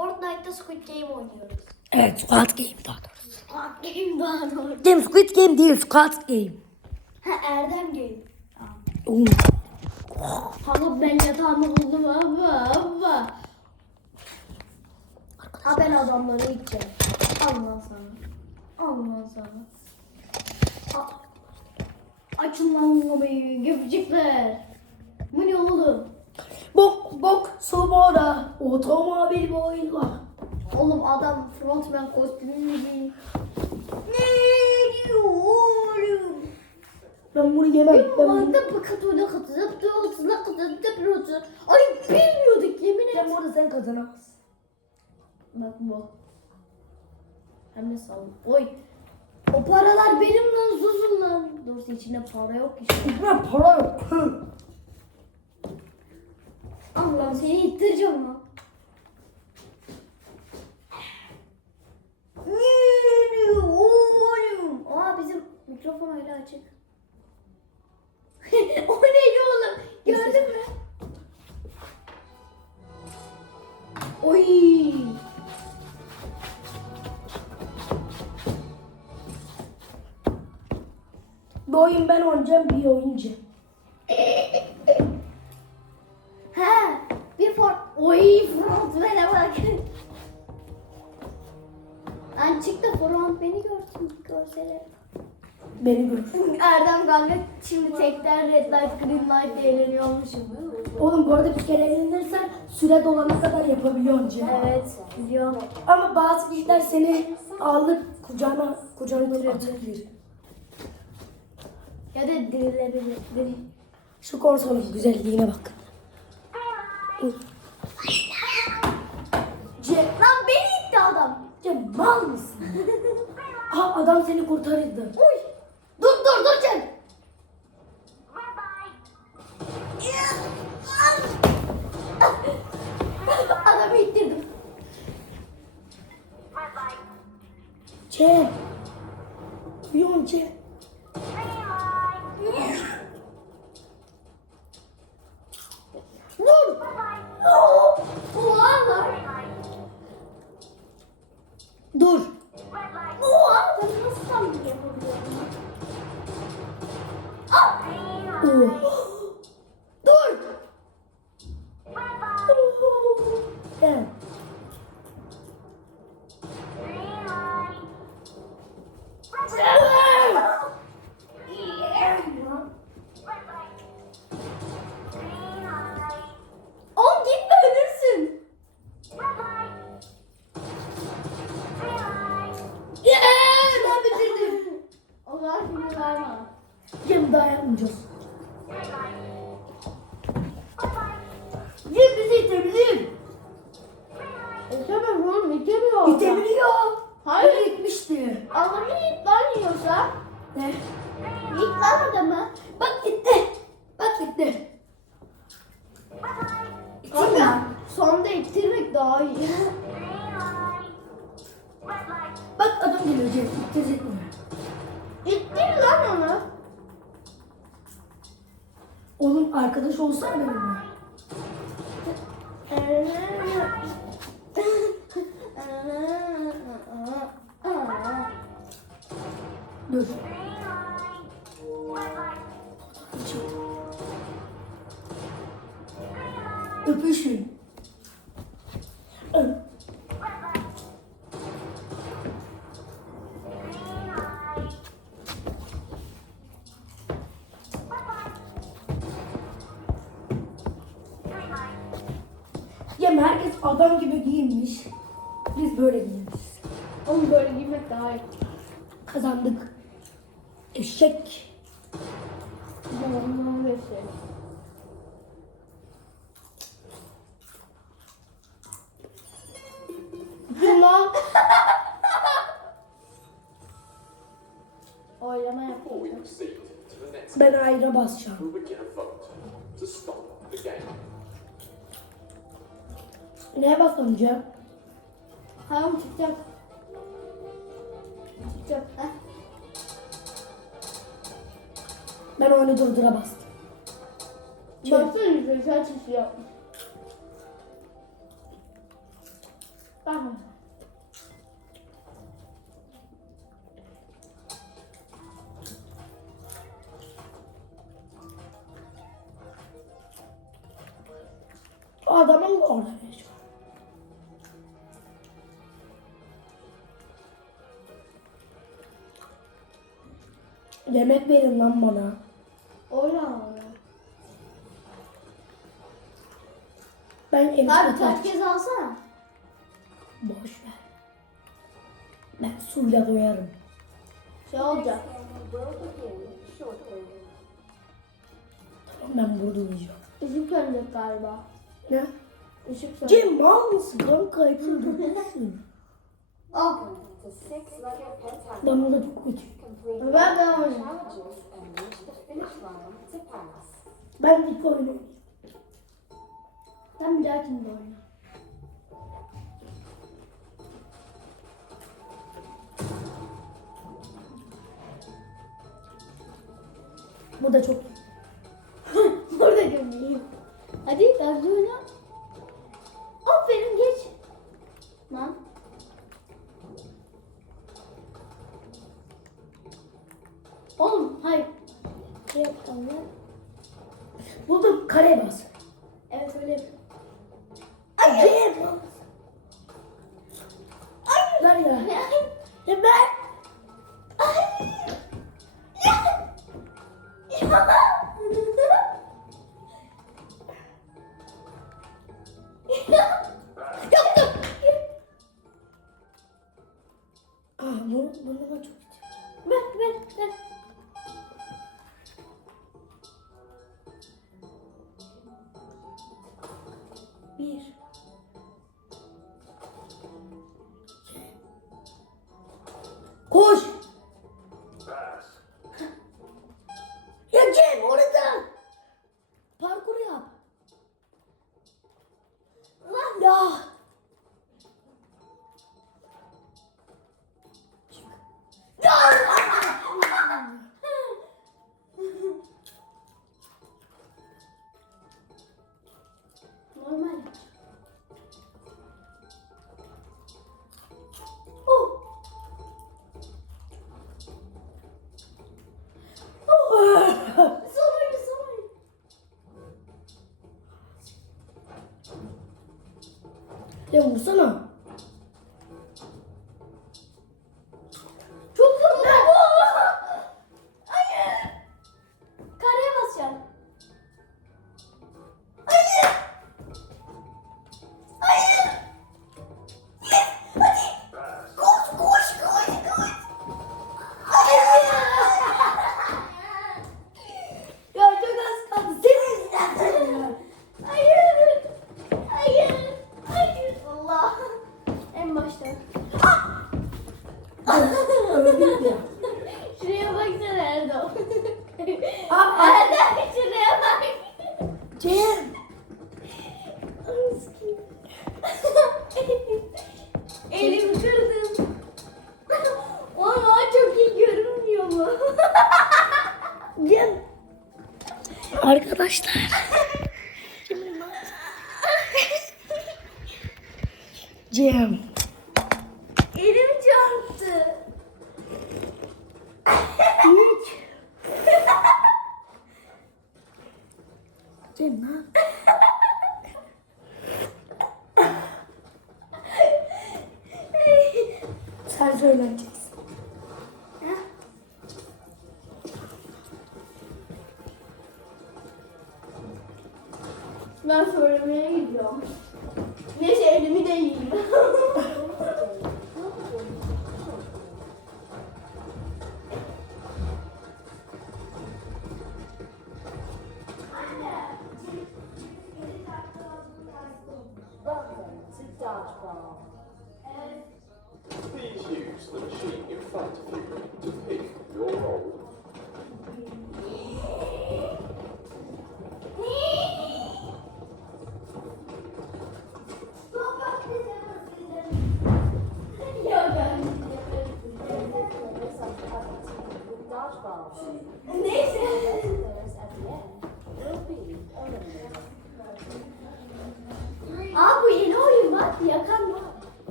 Fortnite'da Squid Game oynuyoruz. Evet Squid Game daha doğrusu. Squid Game daha doğru. Game Squid Game değil Squid Game. Ha Erdem Game. Tamam. Oo. Ama ben yatağımı buldum abla abla. Ha ben adamları içeceğim. Allah sana. Allah sana. Açın lan kapıyı göpecekler. Bu ne oğlum? Sobora otomobil boyla. Oğlum adam frontman kostümünü giyin. Ne diyor oğlum? Ben bunu yemem. Ben bunu... Pakatona katılıp otuzla katılıp da bir. Ay bilmiyorduk yemin Sen ederim. orada sen kazanamazsın. Bak bu. Hem de sağ ol. Oy. O paralar benim lan susun lan. Doğrusu içinde para yok ki. Ben para yok. Hı. Allah seni ittireceğim lan. Aa bizim mikrofon hala açık. o neydi oğlum? Gördün mü? Oy. Bir oyun ben oynayacağım bir oyuncu. görsün görseler. Beni gör. Erdem kanka şimdi tekten red light green light diye eğleniyormuşum. Oğlum bu arada bir kere eğlenirsen süre dolana kadar yapabiliyorsun Cem. Evet biliyorum. Ama bazı kişiler seni alıp kucağına kucağına atabilir. Ya da dirilebilir. Diri. Şu konsolun güzelliğine bak. Cem, Lan beni itti adam. Cem mal mısın? Aha adam seni kurtarırdı. Uy. Dur dur dur Cem. Adamı ittirdim. Cem. Uyan Cem. İtebilir. İtemez oğlum itemiyor. İtebiliyor. Hayır. Gitmişti. Adamı it lan yiyorsa. Ne? İt lan adamı. Bak gitti. Bak gitti. Kanka sonda ittirmek daha iyi. Bak adam geliyor Cem. İttirecek mi? İttir lan onu. Oğlum arkadaş olsana benimle. Dur. Öpüşün. Herkes adam gibi giyinmiş. Biz böyle giyinmişiz. Oğlum böyle giymek daha iyi. Kazandık. Eşek. Göster. Kim lan? Oylama next, Ben ayrı basacağım. Neye bas önce? Tamam çıkacak. Çıkacak. Heh. Ben oyunu durdura bastım. Baksana yüzüne güzel çizgi yapmış. Bakın. Adamın orada. Yemek verin lan bana. Ola. Ben evi Abi kaç kez alsana. Boş ver. Ben suyla doyarım. Şey olacak. Tamam ben burada uyuyacağım. Işık sönecek galiba. Ne? Işık sönecek. Cem mal mısın? Ben kayıp. Al. Ben burada çok kötü. Ben de oynayayım. Ben ilk oynayayım. Ben bir dahakinde oynayayım. Bu da çok Olha. Olha. Koş. 堵塞了干嘛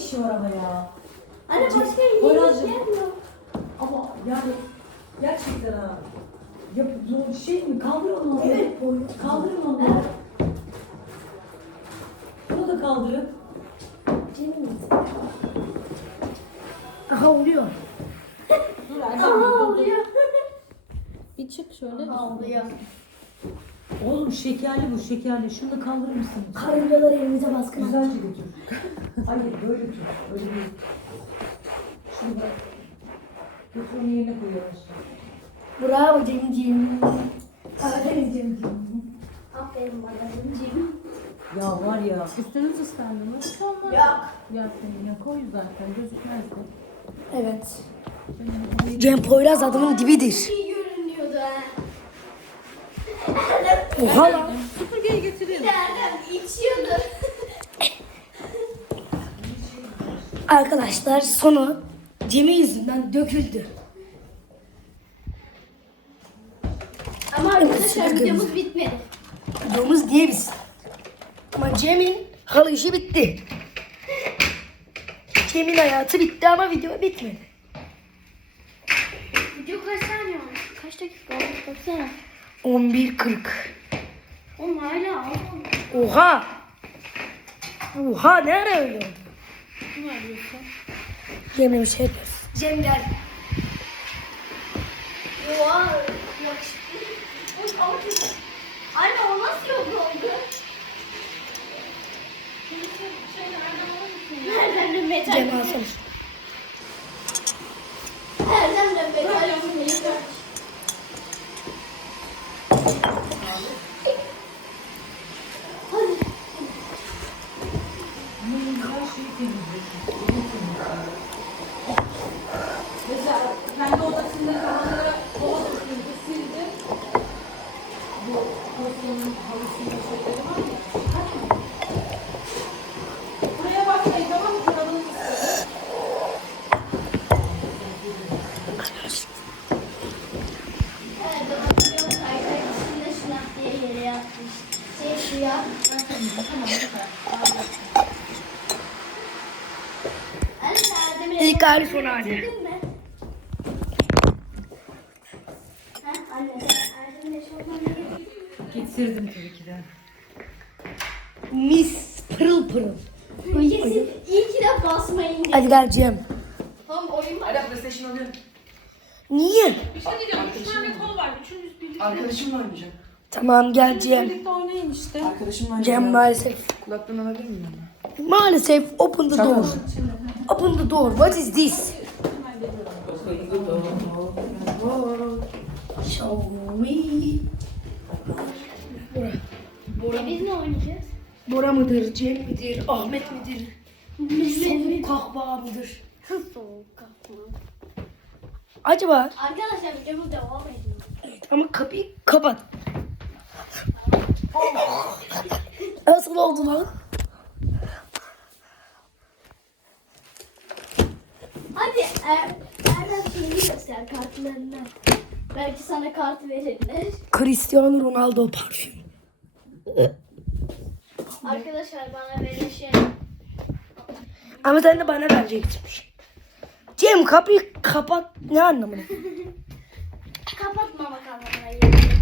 işi var ama ya. Anne başka yiyecek Poyrazcığım. yok. Ama yani gerçekten ha. Ya bu şey mi? Kaldırın onu. Evet. Kaldırın onu. Bunu da kaldırın. Aha oluyor. Aha oluyor. Bir çık şöyle. Aha oluyor. Oğlum şekerli bu şekerli. Şunu da kaldırır mısınız? Karıncalar elimize baskın. Güzelce götür. Hayır böyle tut. Öyle değil. Şunu bırak. Götür onu yerine koyuyoruz. Bravo Cemciğim. Aferin Cemciğim. Aferin bana Cemciğim. Ya var ya. Üstünüz ıslandı mı? Hiç olmaz. Yok. Ya senin ya koy zaten gözükmezdi. Evet. Cem Poyraz adamın dibidir. İyi görünüyordu ha. Oha lan. Süpürgeyi getirin. Erdem içiyordu. Arkadaşlar sonu Cem'in yüzünden döküldü. Ama arkadaşlar videomuz bitmedi. Videomuz niye bitsin? Ama Cem'in halı işi bitti. Cem'in hayatı bitti ama video bitmedi. Video kaç saniye olmuş? Kaç dakika olmuş baksana. 11.40. Oğlum hala almamış. Oha! Oha ne ara öyle oldu? Ne arıyorsun? Cem'le bir şey yapıyoruz. Cem gel. Oha yakışıklı. Ama çok- Anne o nasıl yok oldu? Nereden de metal? Cem alsana. Nereden de metal Erdem'in eşofmanını getirdin Getirdim tabii ki de. Mis pırıl pırıl. Kesin iyi ki de basmayın. Hadi gel Cem. Tamam oyun var. PlayStation alıyorum. Niye? Bir şey diyeceğim. Üç tane kol var. Üçünüz birlikte. Arkadaşımla oynayacağım. Tamam gel Cem. Birlikte oynayın işte. Arkadaşımla oynayacağım. Cem maalesef. Kulaklığını alabilir miyim ben? Maalesef open the door. Open the door. What is this? Shall we? E biz ne oynayacağız? Bora mıdır, Cem midir, Ahmet midir? Soğuk kahva mıdır? Soğuk kapma. Acaba Arkadaşlar videomuz devam ediyor. ama kapıyı kapat. Nasıl oldu lan? Hadi er, Erdem şeyini göster kartlarından. Belki sana kart verirler. Cristiano Ronaldo parfüm. Arkadaşlar bana verin şey. Ama sen de bana verecektin. Cem kapıyı kapat. Ne anlamına? Kapatmamak anlamına geliyor.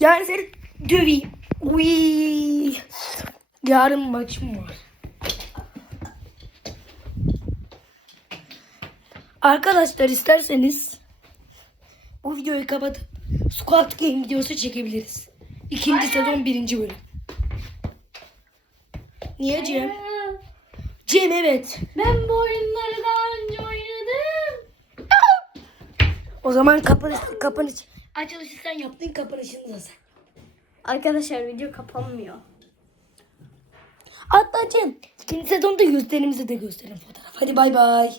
Yani seni döveyim. Uy. Yarın maçım var. Arkadaşlar isterseniz bu videoyu kapatıp Squad Game videosu çekebiliriz. İkinci sezon birinci bölüm. Niye Cem? Cem evet. Ben bu oyunları daha önce oynadım. O zaman kapanış, kapanış. Açılışı sen yaptın kapanışını da sen. Arkadaşlar video kapanmıyor. Hatta Cem ikinci sezonda yüzlerimizi de gösterin fotoğraf. Hadi bay bay.